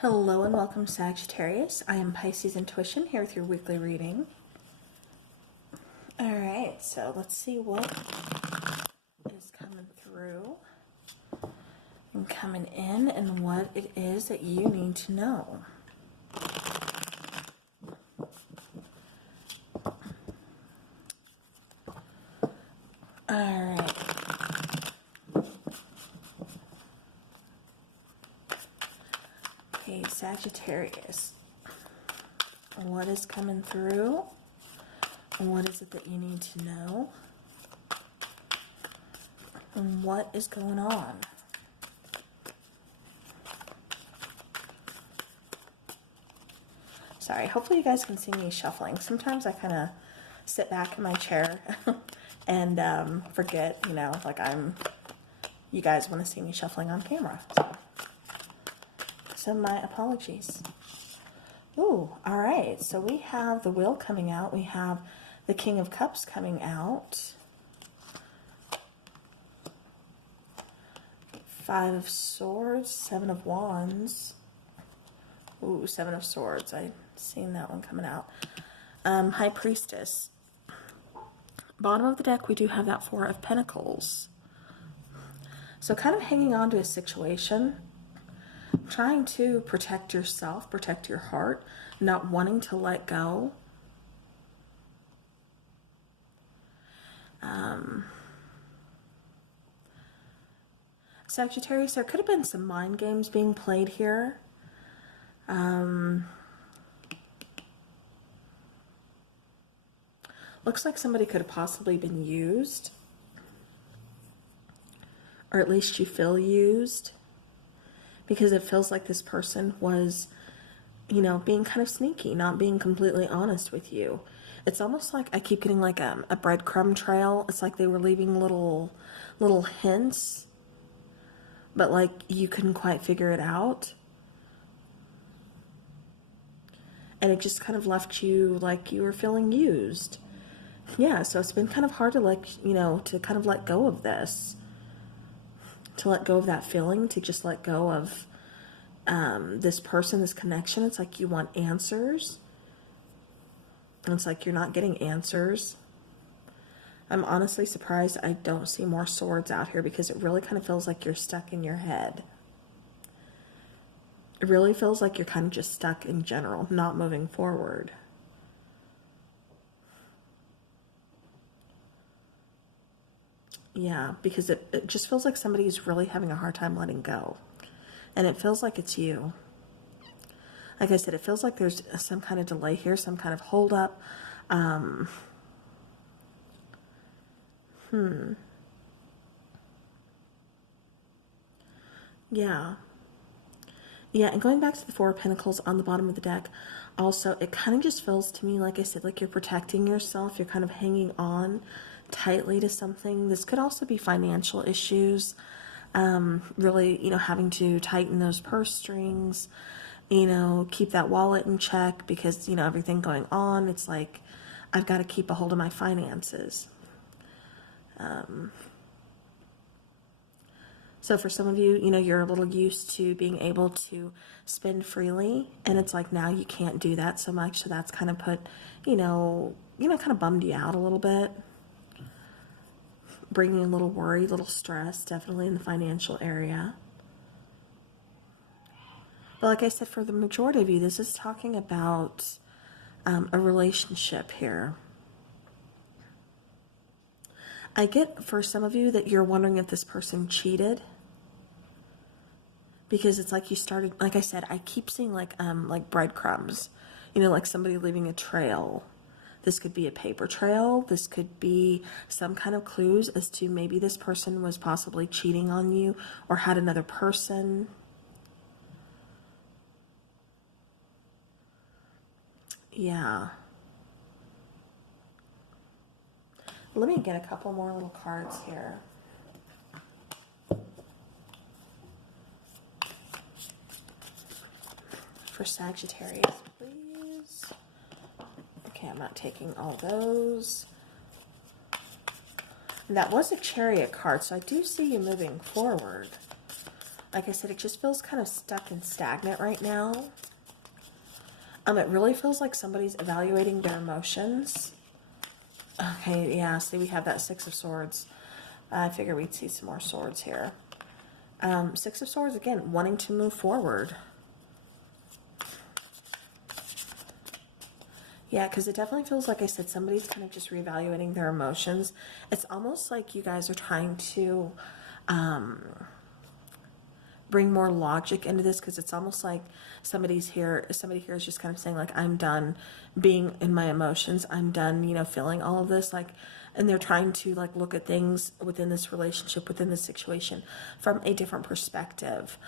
Hello and welcome, Sagittarius. I am Pisces Intuition here with your weekly reading. Alright, so let's see what is coming through and coming in and what it is that you need to know. Alright. Okay, Sagittarius. What is coming through? And what is it that you need to know? And what is going on? Sorry, hopefully you guys can see me shuffling. Sometimes I kind of sit back in my chair and forget, like you guys want to see me shuffling on camera. So my apologies. Ooh, all right. So we have the Wheel coming out. We have the King of Cups coming out. Five of Swords, Seven of Wands. Ooh, Seven of Swords. I've seen that one coming out. High Priestess. Bottom of the deck, we do have that Four of Pentacles. So kind of hanging on to a situation. Trying to protect yourself, protect your heart, not wanting to let go. Sagittarius, there could have been some mind games being played here. Looks like somebody could have possibly been used. Or at least you feel used. Because it feels like this person was, being kind of sneaky, not being completely honest with you. It's almost like I keep getting like a breadcrumb trail. It's like they were leaving little hints, but like you couldn't quite figure it out. And it just kind of left you like you were feeling used. Yeah, so it's been kind of hard to to kind of let go of this. To let go of that feeling, to just let go of this person, this connection. It's like you want answers. And it's like you're not getting answers. I'm honestly surprised I don't see more swords out here because it really kind of feels like you're stuck in your head. It really feels like you're kind of just stuck in general, not moving forward. Yeah, because it just feels like somebody's really having a hard time letting go. And it feels like it's you. Like I said, it feels like there's some kind of delay here, some kind of hold up. Yeah. Yeah, and going back to the Four of Pentacles on the bottom of the deck, also, it kind of just feels to me, like I said, like you're protecting yourself. You're kind of hanging on tightly to something. This could also be financial issues. Really, having to tighten those purse strings, keep that wallet in check because, everything going on. It's like, I've got to keep a hold of my finances. So for some of you, you're a little used to being able to spend freely, and it's like now you can't do that so much. So that's kind of put, kind of bummed you out a little bit. Bringing a little worry, a little stress, definitely in the financial area. But like I said, for the majority of you, this is talking about a relationship here. I get for some of you that you're wondering if this person cheated. Because it's like you started, like I said, I keep seeing like breadcrumbs, like somebody leaving a trail. This could be a paper trail. This could be some kind of clues as to maybe this person was possibly cheating on you or had another person. Yeah. Let me get a couple more little cards here. For Sagittarius, please. Okay, I'm not taking all those. And that was a Chariot card, so I do see you moving forward. Like I said, it just feels kind of stuck and stagnant right now. It really feels like somebody's evaluating their emotions. Okay, yeah, see, we have that Six of Swords. I figure we'd see some more swords here. Six of Swords, again, wanting to move forward. Yeah, because it definitely feels like I said, somebody's kind of just reevaluating their emotions. It's almost like you guys are trying to bring more logic into this, because it's almost like somebody here is just kind of saying, like, I'm done being in my emotions. I'm done, you know, feeling all of this. Like, and they're trying to, like, look at things within this relationship, within this situation from a different perspective.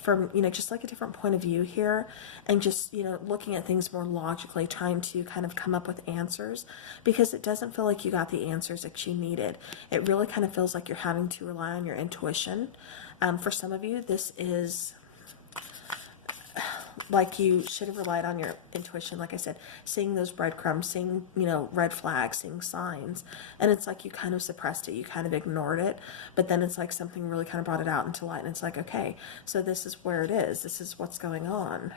From, you know, just like a different point of view here, and just, you know, looking at things more logically, trying to kind of come up with answers, because it doesn't feel like you got the answers that you needed. It really kind of feels like you're having to rely on your intuition. For some of you, this is like you should have relied on your intuition. Like I said, seeing those breadcrumbs, seeing, you know, red flags, seeing signs, and it's like you kind of suppressed it, you kind of ignored it, but then it's like something really kind of brought it out into light, and it's like, okay, so this is where it is, this is what's going on.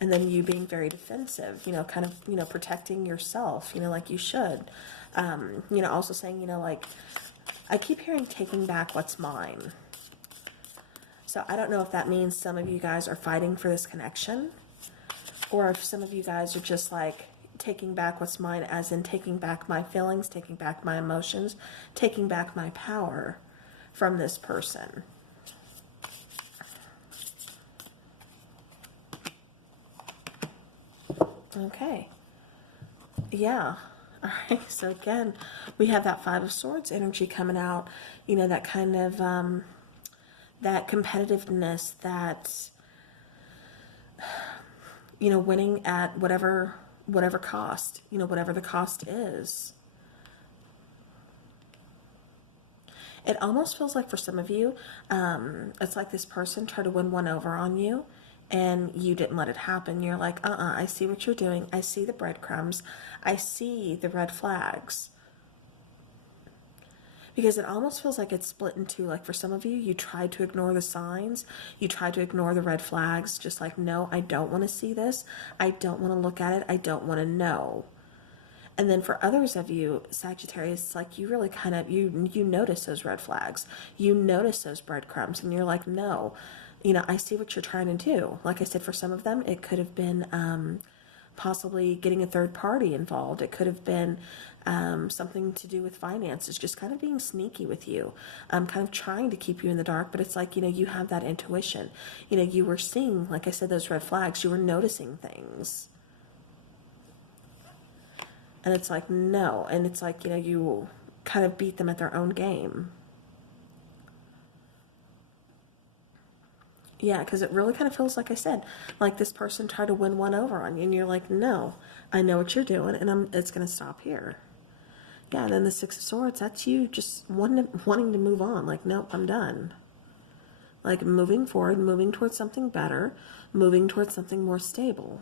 And then you being very defensive, you know, kind of, you know, protecting yourself, you know, like you should. You know, also saying, you know, like, I keep hearing taking back what's mine. So I don't know if that means some of you guys are fighting for this connection, or if some of you guys are just like taking back what's mine, as in taking back my feelings, taking back my emotions, taking back my power from this person. Okay. Yeah. All right. So again, we have that Five of Swords energy coming out, you know, that kind of, that competitiveness, that, you know, winning at whatever cost, you know, whatever the cost is. It almost feels like for some of you, it's like this person tried to win one over on you, and you didn't let it happen. You're like, I see what you're doing. I see the breadcrumbs. I see the red flags. Because it almost feels like it's split into, like, for some of you, you tried to ignore the signs, you tried to ignore the red flags, just like, no, I don't want to see this, I don't want to look at it, I don't want to know. And then for others of you, Sagittarius, it's like you really kind of, you notice those red flags, you notice those breadcrumbs, and you're like, no, you know, I see what you're trying to do. Like I said, for some of them, it could have been possibly getting a third party involved. It could have been something to do with finances, just kind of being sneaky with you, kind of trying to keep you in the dark. But it's like, you know, you have that intuition. You know, you were seeing, like I said, those red flags. You were noticing things. And it's like, no. And it's like, you know, you kind of beat them at their own game. Yeah, because it really kind of feels, like I said, like this person tried to win one over on you, and you're like, no, I know what you're doing, and it's going to stop here. Yeah, and then the Six of Swords, that's you just wanting to move on. Like, nope, I'm done. Like, moving forward, moving towards something better, moving towards something more stable,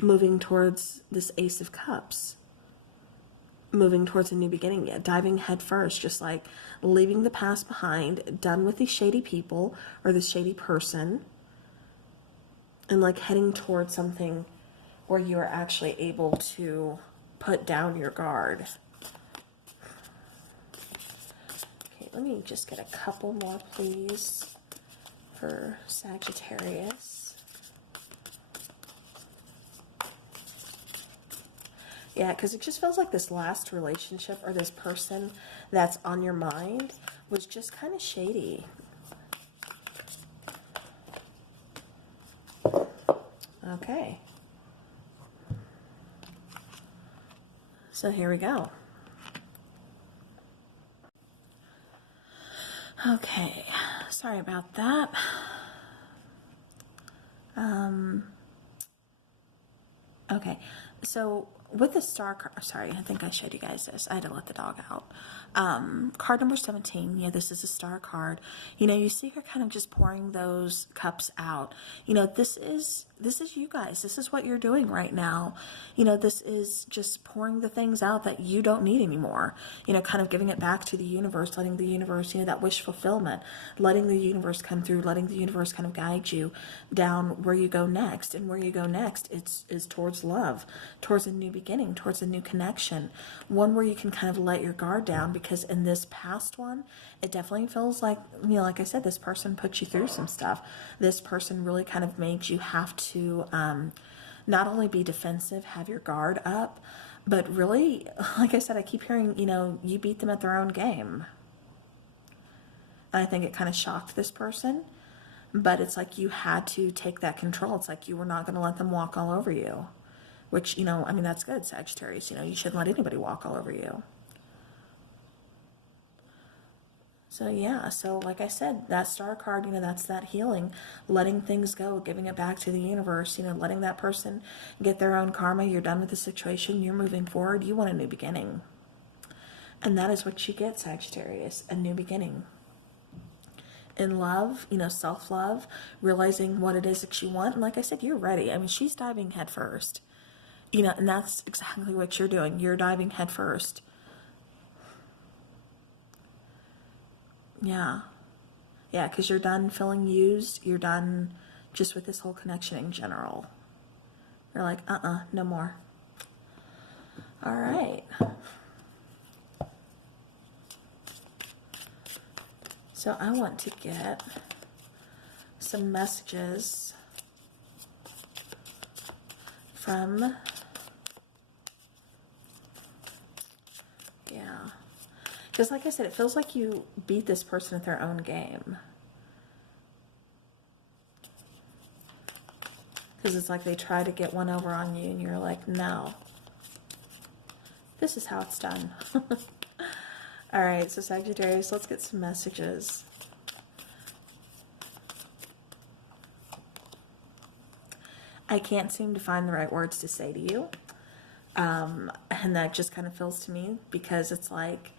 moving towards this Ace of Cups, moving towards a new beginning. Yeah, diving head first, just like leaving the past behind, done with these shady people or this shady person, and like heading towards something where you are actually able to put down your guard. Okay, let me just get a couple more, please, for Sagittarius. Yeah, because it just feels like this last relationship or this person that's on your mind was just kind of shady. Okay. So here we go. Okay. Sorry about that. Okay. So with the star card, sorry, I think I showed you guys this. I had to let the dog out. Card number 17. Yeah, this is a star card. You know, you see her kind of just pouring those cups out. You know, this is this is you guys. This is what you're doing right now. You know, this is just pouring the things out that you don't need anymore. You know, kind of giving it back to the universe, letting the universe, you know, that wish fulfillment, letting the universe come through, letting the universe kind of guide you down where you go next. And where you go next, is towards love, towards a new beginning, towards a new connection, one where you can kind of let your guard down, because in this past one, it definitely feels like, you know, like I said, this person put you through some stuff. This person really kind of made you have to not only be defensive, have your guard up, but really, like I said, I keep hearing, you know, you beat them at their own game. And I think it kind of shocked this person, but it's like you had to take that control. It's like you were not going to let them walk all over you, which, you know, I mean, that's good, Sagittarius. You know, you shouldn't let anybody walk all over you. So yeah, so like I said, that star card, you know, that's that healing, letting things go, giving it back to the universe, you know, letting that person get their own karma. You're done with the situation. You're moving forward. You want a new beginning. And that is what you get, Sagittarius, a new beginning. In love, you know, self-love, realizing what it is that you want. And like I said, you're ready. I mean, she's diving head first, you know, and that's exactly what you're doing. You're diving head first. Yeah. Yeah, because you're done feeling used. You're done just with this whole connection in general. You're like, no more. All right. So I want to get some messages from, because like I said, it feels like you beat this person at their own game. Because it's like they try to get one over on you and you're like, no. This is how it's done. All right, so Sagittarius, let's get some messages. I can't seem to find the right words to say to you. And that just kind of feels to me, because it's like,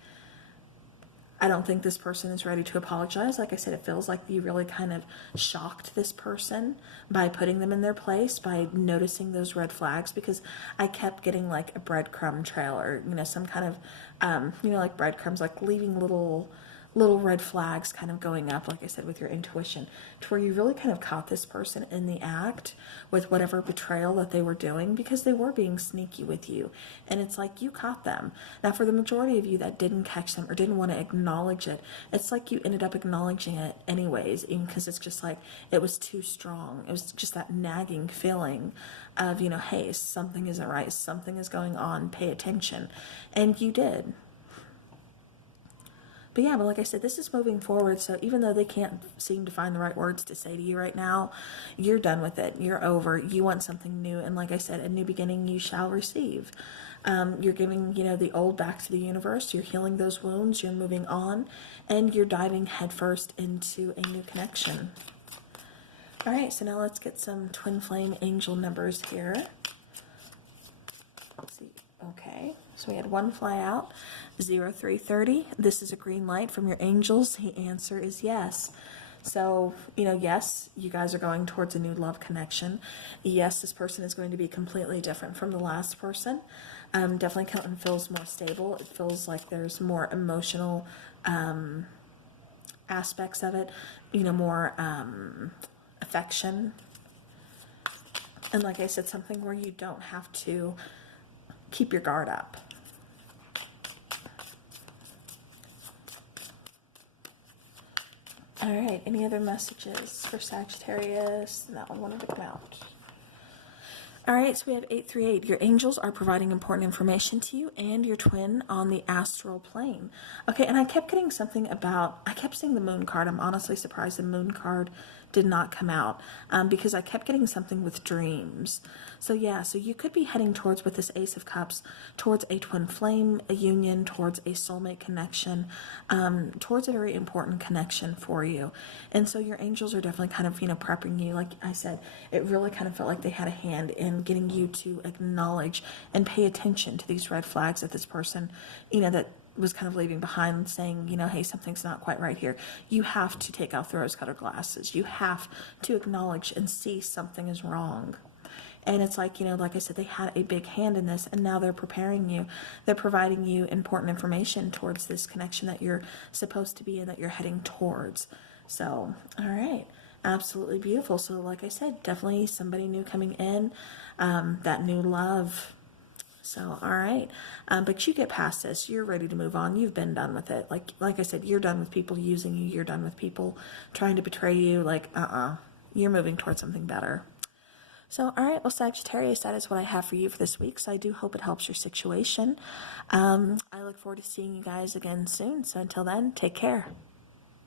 I don't think this person is ready to apologize. Like I said, it feels like you really kind of shocked this person by putting them in their place, by noticing those red flags, because I kept getting like a breadcrumb trail, or, you know, some kind of, you know, like breadcrumbs, like leaving little red flags kind of going up, like I said, with your intuition, to where you really kind of caught this person in the act with whatever betrayal that they were doing, because they were being sneaky with you. And it's like you caught them. Now, for the majority of you that didn't catch them or didn't want to acknowledge it, it's like you ended up acknowledging it anyways, even because it's just like it was too strong. It was just that nagging feeling of, you know, hey, something isn't right, something is going on, pay attention. And you did. But yeah, but like I said, this is moving forward. So even though they can't seem to find the right words to say to you right now, you're done with it. You're over. You want something new. And like I said, a new beginning you shall receive. You're giving, you know, the old back to the universe. You're healing those wounds. You're moving on. And you're diving headfirst into a new connection. All right, so now let's get some twin flame angel numbers here. Let's see. Okay, so we had one fly out, 0330. This is a green light from your angels. The answer is yes. So, you know, yes, you guys are going towards a new love connection. Yes, this person is going to be completely different from the last person. Definitely feels more stable. It feels like there's more emotional aspects of it, you know, more affection. And like I said, something where you don't have to keep your guard up. All right, any other messages for Sagittarius? That one wanted to come out. All right, so we have 838. Your angels are providing important information to you and your twin on the astral plane. Okay, and I kept getting something about, I kept seeing the moon card. I'm honestly surprised the moon card did not come out, because I kept getting something with dreams. So yeah, so you could be heading towards, with this Ace of Cups, towards a twin flame, a union, towards a soulmate connection, towards a very important connection for you. And so your angels are definitely kind of, you know, prepping you. Like I said, it really kind of felt like they had a hand in getting you to acknowledge and pay attention to these red flags that this person, you know, that was kind of leaving behind, saying, you know, hey, something's not quite right here. You have to take off the rose-colored glasses. You have to acknowledge and see something is wrong. And it's like, you know, like I said, they had a big hand in this, and now they're preparing you. They're providing you important information towards this connection that you're supposed to be in, that you're heading towards. So, all right. Absolutely beautiful. So, like I said, definitely somebody new coming in, that new love. So, all right. But you get past this. You're ready to move on. You've been done with it. Like I said, you're done with people using you. You're done with people trying to betray you. Like, you're moving towards something better. So, all right, well, Sagittarius, that is what I have for you for this week. So I do hope it helps your situation. I look forward to seeing you guys again soon. So until then, take care.